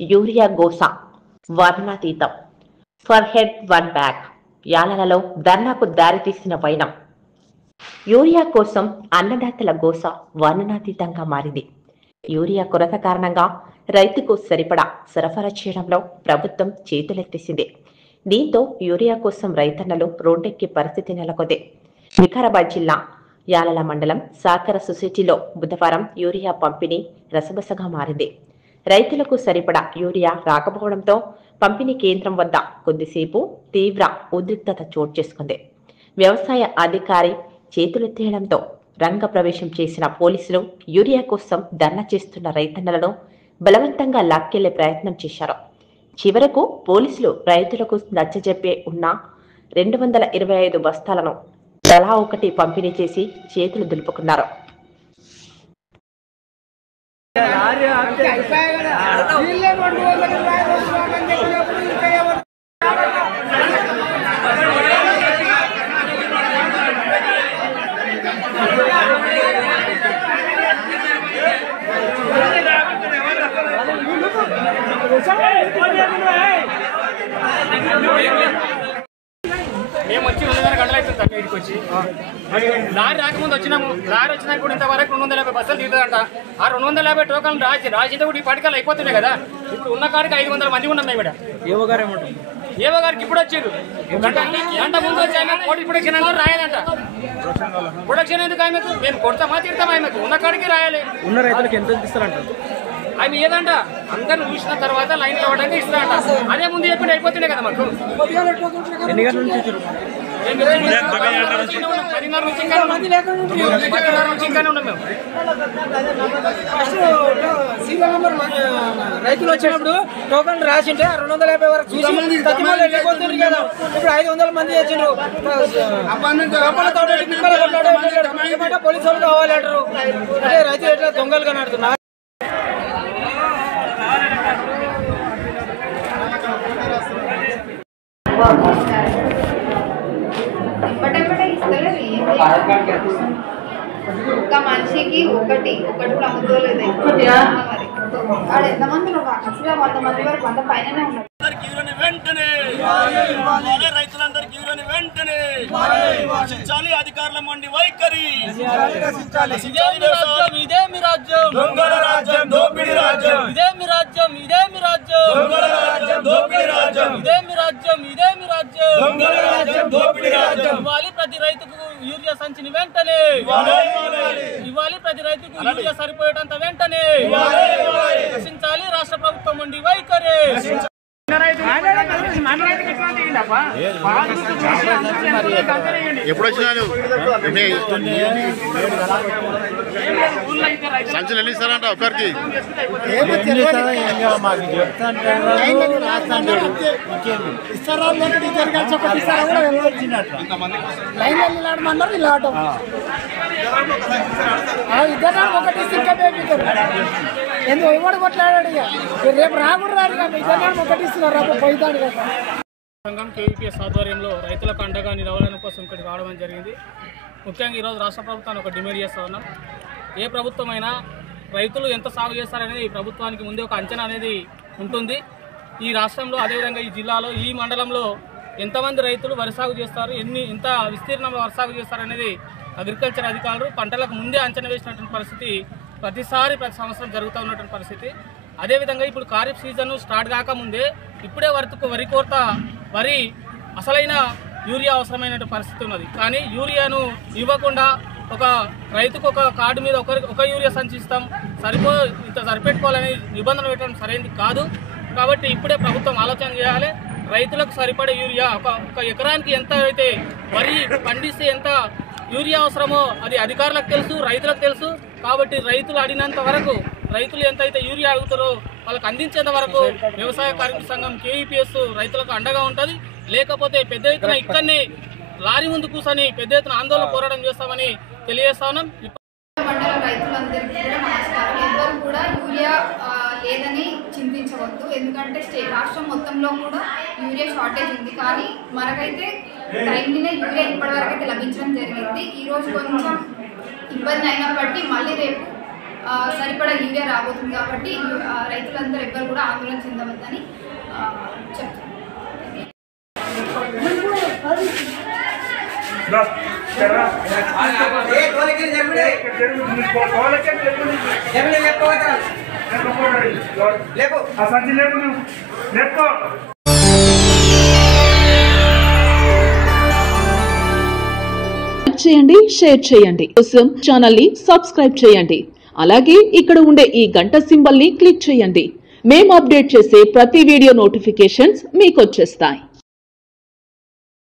Urea గోస వర్ణాతీతం. Per head 1 bag. యాలలలో ధర్నాకు దారితీసిన వైనం. యూరియా కోసం అన్నదాతల గోస వర్ణనాతీతంగా మారింది. యూరియా కొరత కారణంగా రైతుకు సరిపడా సరఫరా చేయడంలో ప్రభుత్వం చేతులెత్తేసింది. దీంతో యూరియా కోసం రైతన్నలు రోడ్డెక్కే పరిస్థితి నెలకొంది. వికారాబాద్ జిల్లా యాలల మండలం సాకర సొసైటీలో బుధవారం యూరియా పంపిణీ రసబసగా మారింది. రైతులకు సరిపడా యూరియా రాకపోవడంతో పంపిణీ కేంద్రం వద్ద కొద్దిసేపు తీవ్ర ఉద్రిక్తత చోటు చేసుకుంది. వ్యవసాయ అధికారి చేతులెత్తేయడంతో రంగ ప్రవేశం చేసిన పోలీసులు యూరియా కోసం ధర్నా చేస్తున్న రైతన్నలను బలవంతంగా లాక్కెళ్లే ప్రయత్నం చేశారు. చివరకు పోలీసులు రైతులకు నచ్చజెప్పే ఉన్న 225 బస్తాలను తలా ఒకటి పంపిణీ చేసి చేతులు దులుపుకున్నారు. మేము వచ్చి 200 గంటలు అవుతుంది సార్. ఇంటికి వచ్చి లారీ రాకముందు వచ్చినాము. లారీ వచ్చినా కూడా ఇంతవరకు 250 బస్సులు తీరుతుందంట. ఆ 250 టోకన్లు రాసింటే కూడా ఈ పటికలు అయిపోతున్నాయి కదా. ఇప్పుడు ఉన్న కాడికి 500 మంది ఉన్నాం. మేము ఇక్కడ ఏవో గారికి ఇప్పుడు వచ్చారు. గంట ముందు వచ్చి ఆయన కోటి ప్రొడక్షన్ అందరూ రాయాలంట. ప్రొడక్షన్ ఎందుకు ఆయనకు? మేము కొడతామా తిడతామా? ఆయనకు ఉన్న కాడికి రాయాలి. ఉన్న రైతులకు ఎంత ఇస్తారంట? ఆయన ఏదంట అందరు చూసిన తర్వాత లైన్ ఇవ్వడానికి ఇస్తారంట. అదే ముందు చెప్పి అయిపోతున్నాయి కదా మాకు. ఎన్ని గంటల నుంచి వచ్చారు? 10:30 నుంచి ఇంకానే ఉన్నాం మేము. సీరియల్ నెంబర్ రైతులు వచ్చినప్పుడు టోకన్ రాసింటే 250 వరకు చూసి వెళ్ళిపోతుంది కదా. ఇప్పుడు 500 మంది వచ్చిండ్రు. పోలీసు వాళ్ళు కావాలి అంటారు. అంటే రైతులు ఎట్లా దొంగలు కనడుతున్నారు. ఒక మనిషికి ఒకటి కూడా అమ్ముకోలేదు. మరి ఎంతమంది అసలు 100 మంది వరకు 100 పైననే ఉన్నారు. రైతులందరికీ వెంటనే అధికారుల మండి వైఖరి. ఇదే మీ రాజ్యం, దొంగల రాజ్యం, దోపిడీ రాజ్యం. ఇదే మీ రాజ్యం, ఇదే మీ రాజ్యం, దొంగల రాజ్యం, దోపిడీ రాజ్యం. ఇదే మీ రాజ్యం, ఇదే మీ రాజ్యం, దొంగల రాజ్యం, దోపిడీ రాజ్యం. ఇవ్వాలి ప్రతి రైతుకు యూరియా సంచిని వెంటనే ఇవ్వాలి. ప్రతి రైతుకు యూరియా సరిపోయేటంత వెంటనే రక్షించాలి రాష్ట్ర ప్రభుత్వం మండి వైఖరి. ఎప్పుడు వచ్చినాను సంచులు ఎన్ని ఇస్తారంట ఒకరికి? ఎందుకు ఇవ్వడు కొట్లాడాడు. ఇక రేపు రాకూడదు. ఒకటి ఇస్తున్నారు పోయితాడు కదా. సంఘం కేవీపీఎస్ ఆధ్వర్యంలో రైతులకు అండగా నిలవడం కోసం ఇక్కడికి రావడం జరిగింది. ముఖ్యంగా ఈరోజు రాష్ట్ర ప్రభుత్వాన్ని ఒక డిమాండ్ చేస్తూ ఉన్నాం. ఏ ప్రభుత్వమైనా రైతులు ఎంత సాగు చేస్తారనేది ఈ ప్రభుత్వానికి ముందే ఒక అంచనా అనేది ఉంటుంది. ఈ రాష్ట్రంలో అదేవిధంగా ఈ జిల్లాలో ఈ మండలంలో ఎంతమంది రైతులు వరి సాగు చేస్తారు, ఎంత విస్తీర్ణంలో వరి సాగు చేస్తారనేది అగ్రికల్చర్ అధికారులు పంటలకు ముందే అంచనా వేసినటువంటి పరిస్థితి ప్రతి సంవత్సరం జరుగుతూ ఉన్నటువంటి పరిస్థితి. అదేవిధంగా ఇప్పుడు ఖరీఫ్ సీజన్ స్టార్ట్ కాకముందే ఇప్పుడే వరి అసలైన యూరియా అవసరమైనటువంటి పరిస్థితి ఉన్నది. కానీ యూరియాను ఇవ్వకుండా ఒక రైతుకు ఒక కార్డు మీద ఒక యూరియా సంచి ఇస్తాం, ఇంత సరిపెట్టుకోవాలని నిబంధనలు పెట్టడం సరైనది కాదు. కాబట్టి ఇప్పుడే ప్రభుత్వం ఆలోచన చేయాలి. రైతులకు సరిపడే యూరియా ఒక ఎకరానికి ఎంత అయితే వరి పండిస్తే ఎంత యూరియా అవసరమో అది అధికారులకు తెలుసు, రైతులకు తెలుసు. కాబట్టి రైతులు అడిగినంత వరకు, రైతులు ఎంతైతే యూరియా అడుగుతారో వాళ్ళకి అందించేంత వరకు వ్యవసాయ కార్మిక సంఘం కేవీపీఎస్ రైతులకు అండగా ఉంటుంది. లేకపోతే పెద్ద ఎత్తున ఇక్కడనే లారీ ముందు కూర్చొని పెద్ద ఎత్తున ఆందోళన పోరాటం చేస్తామని తెలియజేస్తా ఉన్నాం. మండల రైతులందరికీ కూడా నమస్కారం. ఎవ్వరు కూడా యూరియా లేదని చింతించవద్దు. ఎందుకంటే రాష్ట్రం మొత్తంలో కూడా యూరియా షార్టేజ్ ఉంది. కానీ మనకైతే టైంలోనే యూరియా ఇప్పటివరకు అయితే లభించడం జరిగింది. ఈరోజు కొంచెం ఇబ్బంది అయినప్పటికీ మళ్ళీ రేపు సరిపడా యూరియా రాబోతుంది కాబట్టి రైతులందరూ ఎవ్వరు కూడా ఆందోళన చెందవద్దని చెప్తున్నారు. చేయండి, షేర్ చేయండి, కోసం ఛానల్ ని సబ్స్క్రైబ్ చేయండి. అలాగే ఇక్కడ ఉండే ఈ గంట సింబల్ ని క్లిక్ చేయండి. మేము అప్డేట్ చేసే ప్రతి వీడియో నోటిఫికేషన్స్ మీకు వచ్చేస్తాయి.